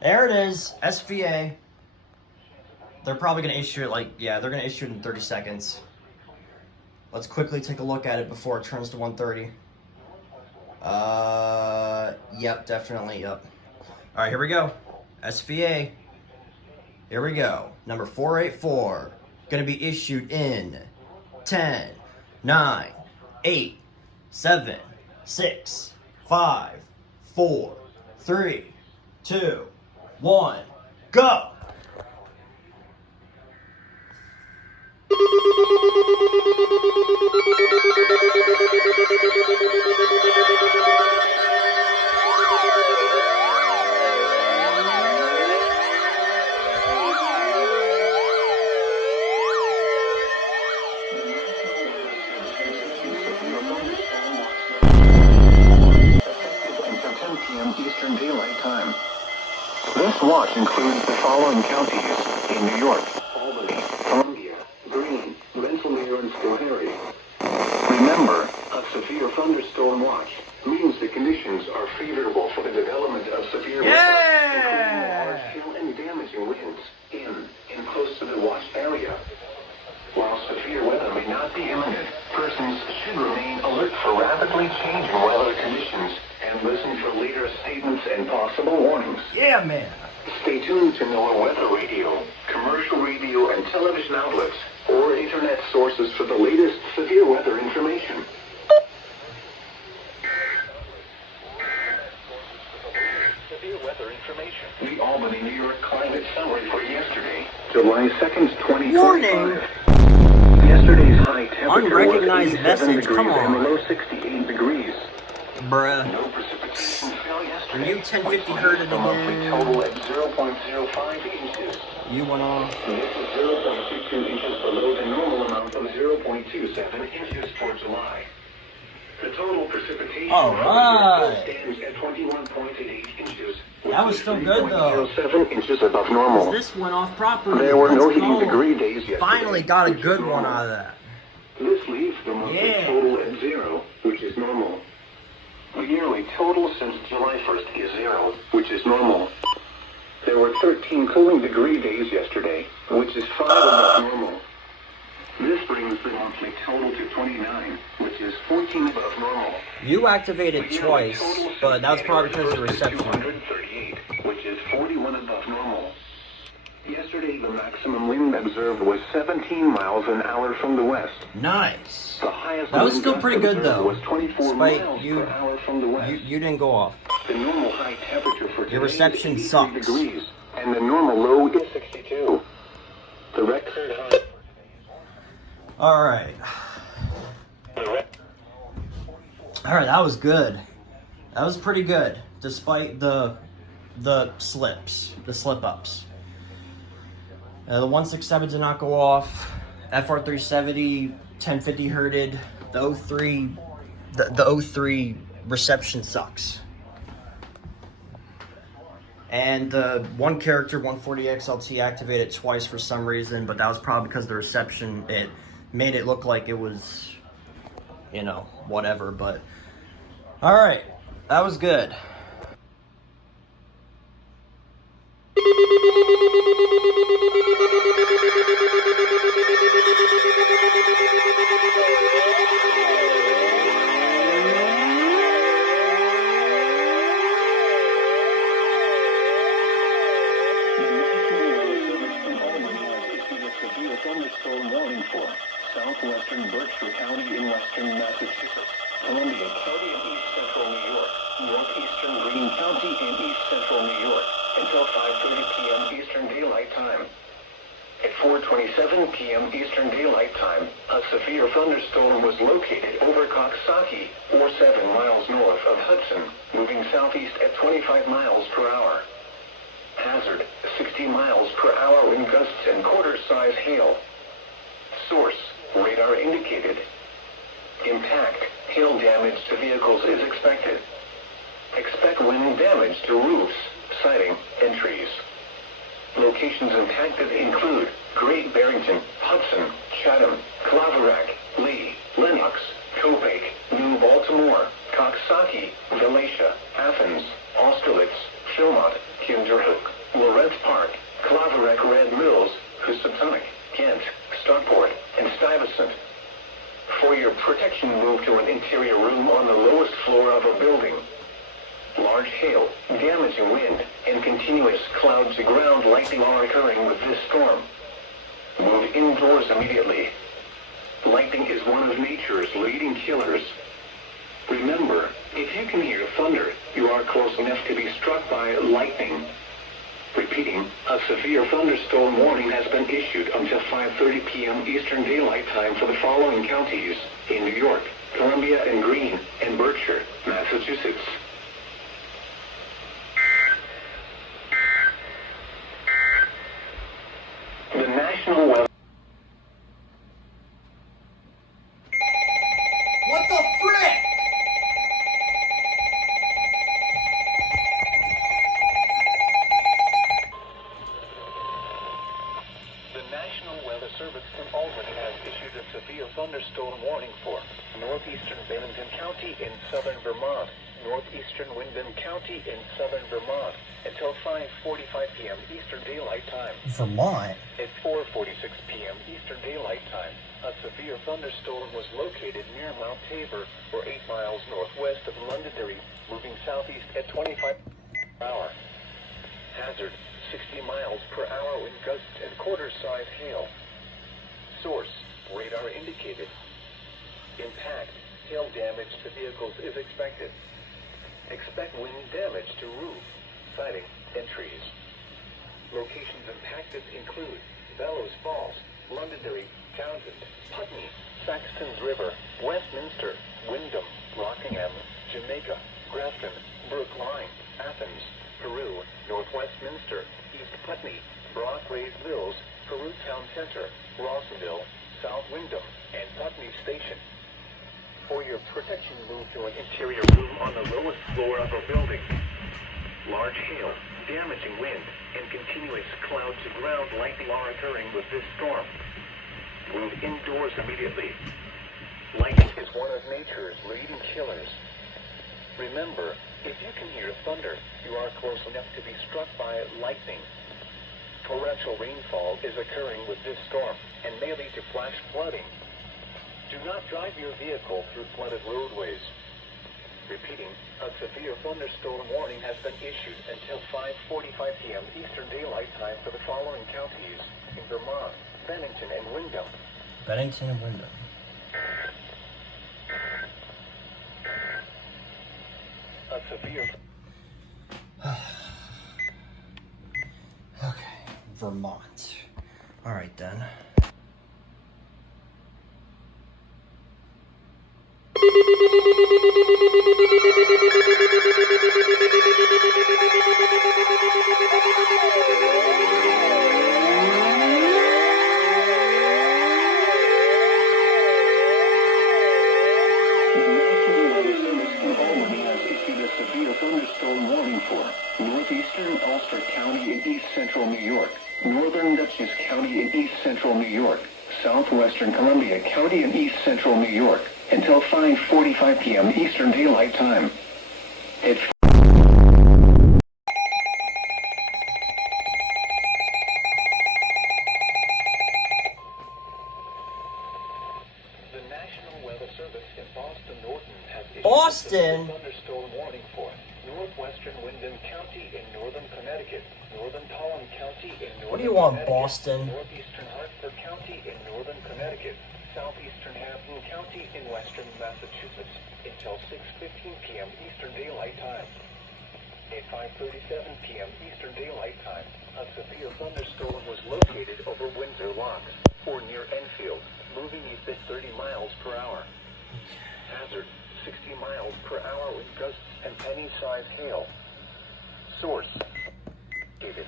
There it is, SVA. They're probably going to issue it they're going to issue it in 30 seconds. Let's quickly take a look at it before it turns to 130. Yep, definitely, yep. All right, here we go. SVA. Here we go. Number 484. Going to be issued in 10, 9, 8, 7, 6, 5, 4, 3, 2, 1, go! Eastern Daylight Time. This watch includes the following counties in New York: Albany, Columbia, Greene, Rensselaer, and Schoharie. Remember, a severe thunderstorm watch means the conditions are favorable for the development of severe weather, including large hail and damaging winds in and close to the watch area. While severe weather may not be imminent, persons should remain alert for rapidly changing weather conditions and listen for later statements and possible warnings. Yeah, man. Stay tuned to NOAA weather radio, commercial radio and television outlets, or internet sources for the latest severe weather information. Severe weather information. The Albany, New York climate summary for yesterday, July 2nd, 2025. Warning! Yesterday's high temperature Unrecognized was 87 message, degrees come on. and the low 68 degrees. Bruh. No precipitation fell yesterday. Are you 1050 heard it The monthly again? total at 0.05 inches. You went off. This is 0.22 inches below the normal amount of 0.27 inches for July. The total precipitation Alright. stands at 21.88 inches. That was still good though. 7 inches above normal. This went off properly. There were no Let's heating go. degree days yesterday. Finally got a which is good one normal. out of that. This leaves the monthly Yeah. total at 0, which is normal. The yearly total since July 1st is 0, which is normal. There were 13 cooling degree days yesterday, which is 5 above normal. This brings the monthly total to 29, which is 14 above normal. You activated The yearly twice, total but since that's probably because of the January 1st is reception. 238, which is 41 above normal. Yesterday, the maximum wind observed was 17 miles an hour from the west. Nice. The highest That was wind still gust pretty good, observed though. was 24 Despite miles you- per hour from the west. You didn't go off. The normal high temperature for today reception is 83 sucks. degrees, and the normal low is 62. The record high. Alright. Alright, that was good. That was pretty good, despite the slips, the slip-ups. The 167 did not go off. FR370, 1050 herted. The 03, the 03 reception sucks. And the one character, 140 XLT, activated twice for some reason, but that was probably because the reception, it made it look like it was, you know, whatever, but... Alright, that was good. Thunderstorm warning for southwestern Berkshire County in western Massachusetts, Columbia County in east central New York, northeastern Greene County in east central New York, until 5:30 p.m. Eastern Daylight Time. At 4:27 p.m. Eastern Daylight Time, a severe thunderstorm was located over Coxsackie, or 7 miles north of Hudson, moving southeast at 25 miles per hour. Hazard, 60 miles per hour wind gusts and quarter-size hail. Source, radar indicated. Impact, hail damage to vehicles is expected. Expect wind damage to roofs, siding, and trees. Locations impacted include Great Barrington, Hudson, Chatham, Claverack, Lee, Lenox, Copiague, New Baltimore, Coxsackie, Galatia, Athens, Austerlitz, Philmont, Kinderhook. adjacent. For your protection, move to an interior room on the lowest floor of a building. Large hail, damaging wind, and continuous cloud-to-ground lightning are occurring with this storm. Move indoors immediately. Lightning is one of nature's leading killers. Remember, if you can hear thunder, you are close enough to be struck by lightning. Repeating, a severe thunderstorm warning has been issued until 5:30 p.m. Eastern Daylight Time for the following counties in New York, Columbia and Greene, and Berkshire, Massachusetts. The National Weather... What the frick? The National Weather Service in Albany has issued a severe thunderstorm warning for northeastern Bennington County in southern Vermont, northeastern Windham County in southern Vermont, until 5:45 p.m. Eastern Daylight Time. Vermont? At 4:46 p.m. Eastern Daylight Time, a severe thunderstorm was located near Mount Tabor, or 8 miles northwest of Londonderry, moving southeast at 25 per hour. Hazard, 60 miles per hour with gusts and quarter-size hail. Source, radar indicated. Impact, hail damage to vehicles is expected. Expect wind damage to roof, siding, and trees. Locations impacted include Bellows Falls, Londonderry, Townsend, Putney, Saxton's River, Westminster, Wyndham, Rockingham, Jamaica, Grafton, Brookline, Athens, Peru, North Westminster, East Putney, Brock Raised Mills, Peru Town Center, Rossville, South Wyndham, and Putney Station. For your protection, move to an interior room on the lowest floor of a building. Large hail, damaging wind, and continuous cloud-to-ground lightning are occurring with this storm. Move indoors immediately. Lightning is one of nature's leading killers. Remember, if you can hear thunder, you are close enough to be struck by lightning. Torrential rainfall is occurring with this storm and may lead to flash flooding. Do not drive your vehicle through flooded roadways. Repeating, a severe thunderstorm warning has been issued until 5:45 p.m. Eastern Daylight Time for the following counties in Vermont, Bennington, and Wyndham. Bennington and Wyndham. A severe... Okay, Vermont. All right then. Thunderstorm warning for northeastern Ulster County in east central New York, northern Dutchess County in east central New York, southwestern Columbia County in east central New York, until 5:45 p.m. Eastern Daylight Time. It's the National Weather Service in Boston Norton has issued Boston? a thunderstorm warning for northwestern Windham County in northern Connecticut, northern Tolland County in northern What do you want, Connecticut, Boston? northeastern Hartford County in northern Connecticut, southeastern Hampden County in western Massachusetts until 6:15 p.m. Eastern Daylight Time. At 5:37 p.m. Eastern Daylight Time, a severe thunderstorm was located over Windsor Locks or near Enfield, moving east at 30 miles per hour. Hazard, 60 miles per hour with gusts and penny-sized hail. Source, dated.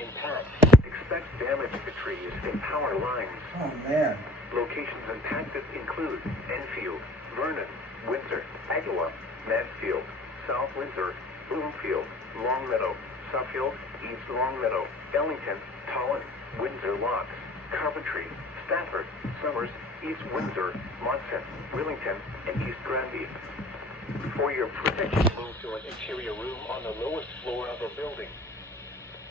Impact, expect damage to trees and power lines. Oh man. Locations impacted include Enfield, Vernon, Windsor, Agawam, Mansfield, South Windsor, Bloomfield, Longmeadow, Suffield, East Longmeadow, Ellington, Tolland, Windsor Locks, Coventry, Stafford, Somers, East Windsor, Monson, Willington, and East Granby. For your protection, move to an interior room on the lowest floor of a building.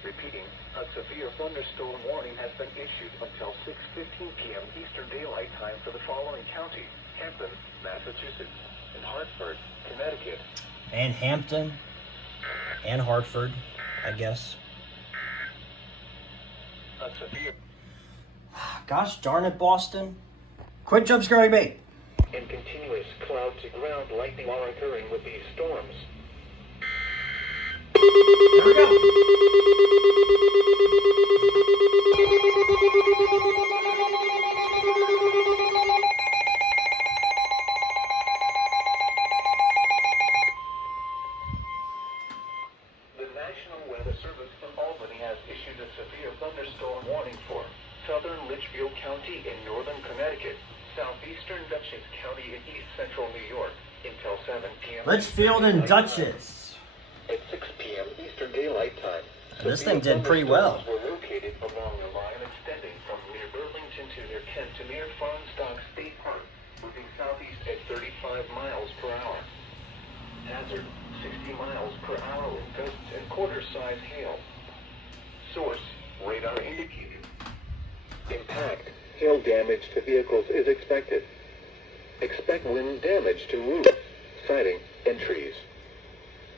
Repeating, a severe thunderstorm warning has been issued until 6:15 p.m. Eastern Daylight Time for the following counties: Hampton, Massachusetts, and Hartford, Connecticut. And Hampton. And Hartford, I guess. A severe Gosh darn it, Boston. Quit jump scaring me. and continuous cloud-to-ground lightning are occurring with these storms. There we go. The National Weather Service in Albany has issued a severe thunderstorm warning for southern Litchfield County in northern Connecticut, southeastern Dutchess County in east central New York until 7 p.m. Litchfield and Dutchess. At 6 p.m. Eastern Daylight Time. This thing did pretty well. Were located along a line extending from near Burlington to near Kent to near Farmstock State Park, moving southeast at 35 miles per hour. Hazard, 60 miles per hour with gusts and quarter-size hail. Source, radar indicated. Impact, hail damage to vehicles is expected. Expect wind damage to roofs, siding, and trees.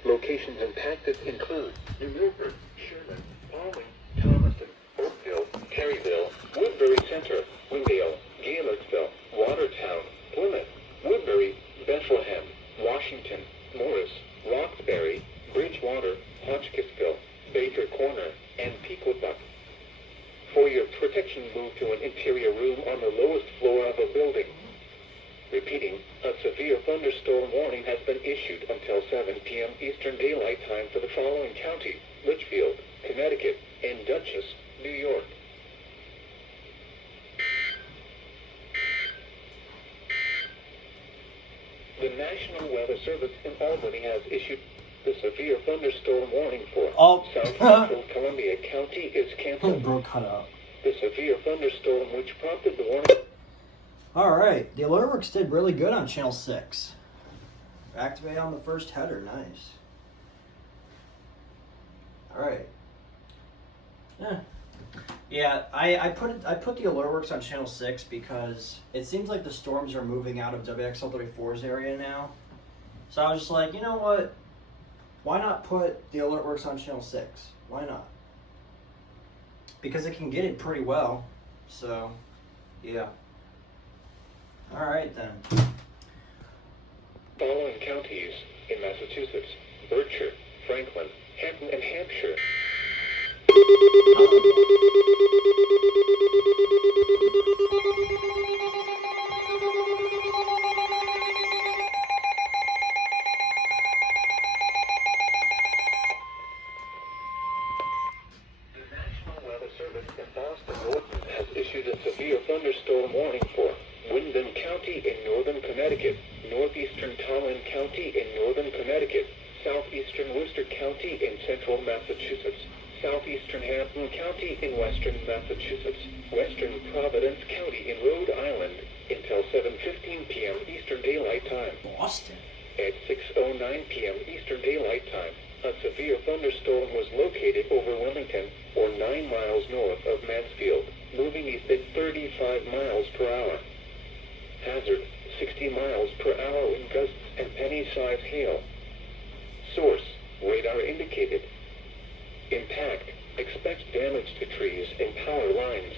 Locations impacted include New Milford, Sherman, Palming, Thomaston, Oakville, Terryville, Woodbury Center, Wingdale, Gaylordsville, Watertown, Plymouth, Woodbury, Bethlehem, Washington, Morris, Roxbury, Bridgewater, Hotchkissville, Baker Corner, and Pequot. For your protection, move to an interior room on the lowest floor of a building. Repeating, a severe thunderstorm warning has been issued until 7 p.m. Eastern Daylight Time for the following counties: Litchfield, Connecticut, and Dutchess, New York. The National Weather Service in Albany has issued the severe thunderstorm warning for South Central Columbia County is canceled. Bro, cut out. The severe thunderstorm which prompted the warning. Alright, the alertworks did really good on Channel 6. Activate on the first header, nice. Alright. Yeah, I put the alertworks on Channel 6 because it seems like the storms are moving out of WXL34's area now. So I was just like, you know what? Why not put the alertworks on Channel 6? Why not? Because it can get it pretty well. So, yeah. Alright then. Following counties in Massachusetts: Berkshire, Franklin, Hampton, and Hampshire. The National Weather Service in Boston Norton has issued a severe thunderstorm warning for Wyndham County in northern Connecticut, northeastern Tolland County in northern Connecticut, southeastern Worcester County in central Massachusetts, southeastern Hampton County in western Massachusetts, western Providence County in Rhode Island, until 7:15 p.m. Eastern Daylight Time. Boston. At 6:09 p.m. Eastern Daylight Time, a severe thunderstorm was located over Wilmington, or 9 miles north of Mansfield, moving east at 35 miles per hour. Hazard, 60 miles per hour with gusts and penny-sized hail. Source, radar indicated. Impact, expect damage to trees and power lines.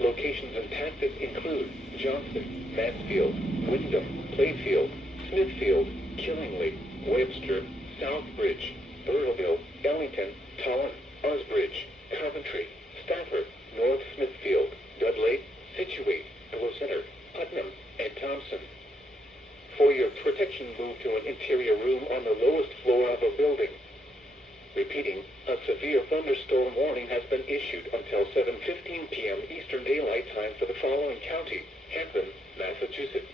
Locations impacted include Johnson, Mansfield, Wyndham, Playfield, Smithfield, Killingly, Webster, Southbridge, Burrillville, Ellington, Tolland, Osbridge, Coventry, Stafford, North Smithfield, Dudley, Situate, Gloucester, Putnam, and Thompson. For your protection, move to an interior room on the lowest floor of a building. Repeating, a severe thunderstorm warning has been issued until 7:15 p.m. Eastern Daylight Time for the following county: Hampton, Massachusetts.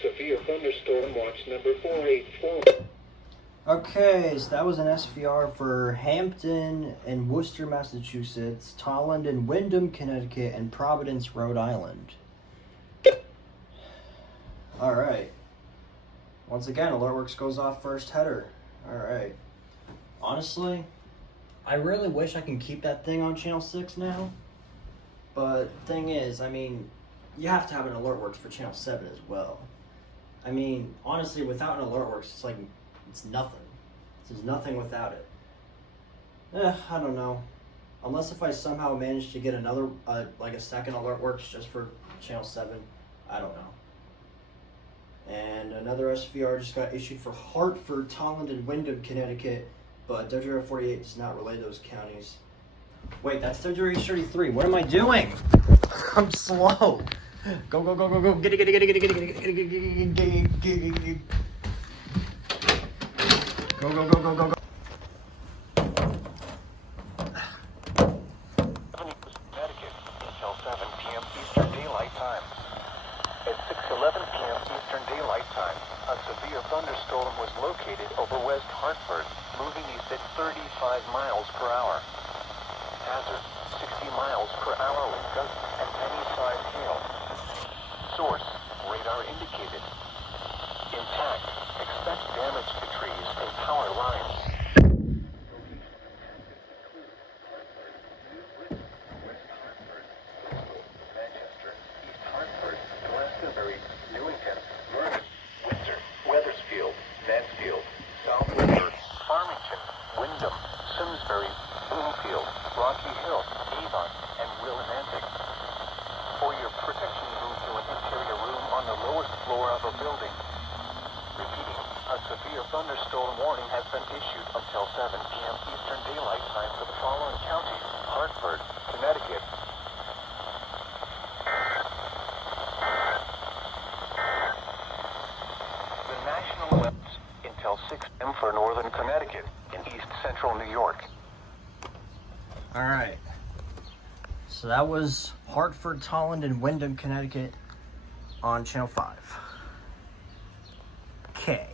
Severe thunderstorm watch number 484. Okay, so that was an SVR for Hampton and Worcester, Massachusetts, Tolland and Wyndham, Connecticut, and Providence, Rhode Island. Alright. Once again, AlertWorks goes off first header. All right. Honestly, I really wish I can keep that thing on channel 6 now. But thing is, I mean, you have to have an AlertWorks for channel 7 as well. I mean, honestly, without an AlertWorks, it's like, it's nothing. There's nothing without it. I don't know. Unless if I somehow manage to get another, like a second AlertWorks just for channel 7, I don't know. And another SVR just got issued for Hartford, Tolland, and Windham, Connecticut, but WR 48 does not relay those counties. Wait, that's WR 33. What am I doing? I'm slow. Go, go, go, go, go. Get it, get it, get it, get it, get it, get it, get it, get it. Go, go, go, go, go, go. Connecticut until 7 p.m. Eastern Daylight Time. At 6:11 p.m. Eastern Daylight Time, a severe thunderstorm was located over West Hartford, moving east at 35 miles per hour. Hazard, 60 miles per hour wind gusts and any size hail. Source, radar indicated. Intact, expect damage to trees and power lines. Manchester, East Hartford, Glastonbury, Newington, Merton, Windsor, Wethersfield, Mansfield, South Windsor, Farmington, Wyndham, Simsbury, Bloomfield, Rocky Hill, Avon, and Willimantic. For your protection, move to an interior room on the lowest floor of a building. Repeating, a severe thunderstorm warning has been issued until 7 p.m. Eastern Daylight Time for the following counties: Hartford, Connecticut. The national alerts until 6 p.m. for northern Connecticut and east central New York. All right. So that was Hartford, Tolland, and Windham, Connecticut on channel 5. Okay.